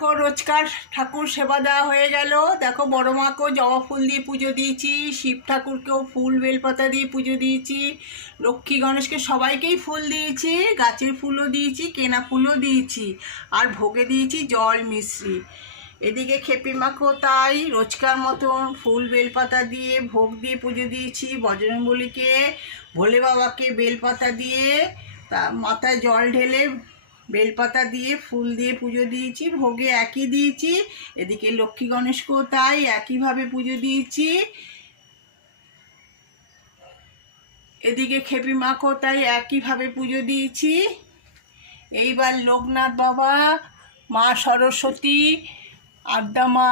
দেখো রোজকার ঠাকুর সেবা দেওয়া হয়ে গেল। দেখো বড় মাকেও জবা ফুল দিয়ে পুজো দিয়েছি, শিব ঠাকুরকেও ফুল বেলপাতা দিয়ে পুজো দিয়েছি, লক্ষ্মী গণেশকে সবাইকেই ফুল দিয়েছি, গাছের ফুলও দিয়েছি, কেনা ফুলও দিয়েছি, আর ভোগে দিয়েছি জল মিশ্রি। এদিকে খেপি মাকেও তাই রোজকার মতন ফুল বেলপাতা দিয়ে ভোগ দিয়ে পুজো দিয়েছি, বজরংবলীকে ভোলে বাবাকে বেলপাতা দিয়ে তা মাথায় জল ঢেলে বেলপাতা দিয়ে ফুল দিয়ে পুজো দিয়েছি, ভোগে একই দিয়েছি। এদিকে লক্ষ্মী গণেশকেও তাই একইভাবে পুজো দিয়েছি, এদিকে খেপি মাকেও তাই একইভাবে পুজো দিয়েছি। এইবার লোকনাথ বাবা, মা সরস্বতী, আদ্যা মা,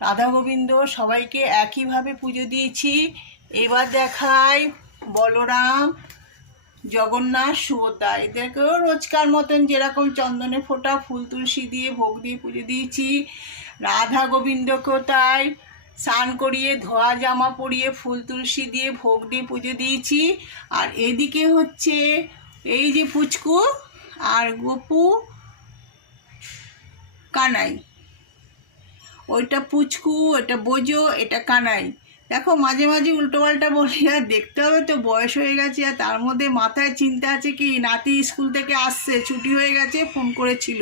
রাধা গোবিন্দ সবাইকে একইভাবে পুজো দিয়েছি। এবার দেখাই বলরাম, জগন্নাথ, সুভদ্রা, এদেরকেও রোজকার মতন যেরকম চন্দনে ফোঁটা ফুল তুলসী দিয়ে ভোগ দিয়ে পুজো দিয়েছি। রাধা গোবিন্দকেও তাই স্নান করিয়ে ধোয়া জামা পরিয়ে ফুল তুলসী দিয়ে ভোগ দিয়ে পুজো দিয়েছি। আর এদিকে হচ্ছে এই যে পুচকু আর গপু, কানাই, ওইটা পুচকু, এটা বোজো, এটা কানাই। দেখো মাঝে মাঝে উল্টোপাল্টা বলি, আর দেখতে হবে তো, বয়স হয়ে গেছে। আর তার মধ্যে মাথায় চিন্তা আছে কি, নাতি স্কুল থেকে আসছে, ছুটি হয়ে গেছে, ফোন করেছিল।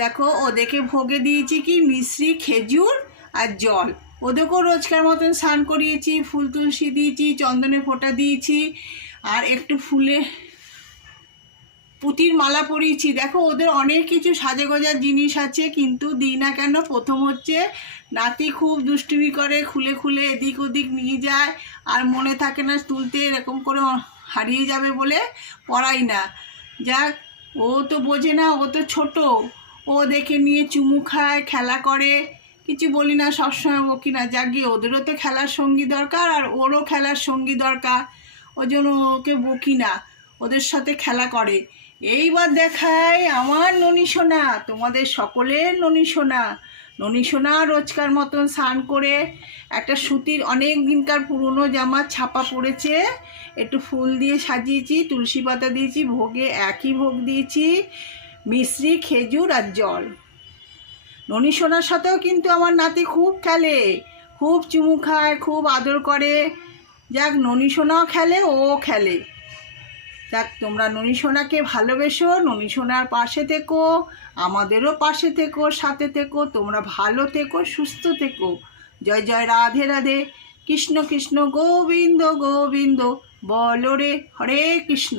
দেখো ওদেরকে ভোগে দিয়েছি কি মিশ্রি, খেজুর আর জল। ওদেরকেও রোজকার মতন স্নান করিয়েছি, ফুল তুলসী দিয়েছি, চন্দনে ফোঁটা দিয়েছি, আর একটু ফুলে পুঁতির মালা পরিয়েছি। দেখো ওদের অনেক কিছু সাজে গোজার জিনিস আছে, কিন্তু দিই না কেন। প্রথম হচ্ছে নাতি খুব দুষ্টুমি করে, খুলে খুলে এদিক ওদিক নিয়ে যায়, আর মনে থাকে না তুলতে, এরকম করে হারিয়ে যাবে বলে পড়াই না। যাক, ও তো বোঝে না, ও তো ছোট, ও দেখে নিয়ে চুমু খায়, খেলা করে, কিছু বলি না, সবসময় বকি না। যাক গিয়ে, ওদেরও তো খেলার সঙ্গী দরকার, আর ওরও খেলার সঙ্গী দরকার, ওই জন্য ওকে বকি না, ওদের সাথে খেলা করে। এইবার দেখাই আমার ননী সোনা, তোমাদের সকলের ননী সোনা। ননী সোনা রোজকার মতন স্নান করে একটা সুতির অনেক দিনকার পুরনো জামা ছাপা পড়েছে, একটু ফুল দিয়ে সাজিয়েছি, তুলসী পাতা দিয়েছি, ভোগে একই ভোগ দিয়েছি, মিশ্রি, খেজুর আর জল। ননী সোনার সাথেও কিন্তু আমার নাতি খুব খেলে, খুব চুমু খায়, খুব আদর করে। যাক, ননী সোনাও খেলে, ও খেলে। যাক, তোমরা ননী সোনাকে ভালোবেসো, ননী সোনার পাশে থেকো, আমাদেরও পাশে থেকো, সাথে থেকো। তোমরা ভালো থেকো, সুস্থ থেকো। জয় জয় রাধে রাধে, কৃষ্ণ কৃষ্ণ গোবিন্দ গোবিন্দ, বলো রে হরে কৃষ্ণ।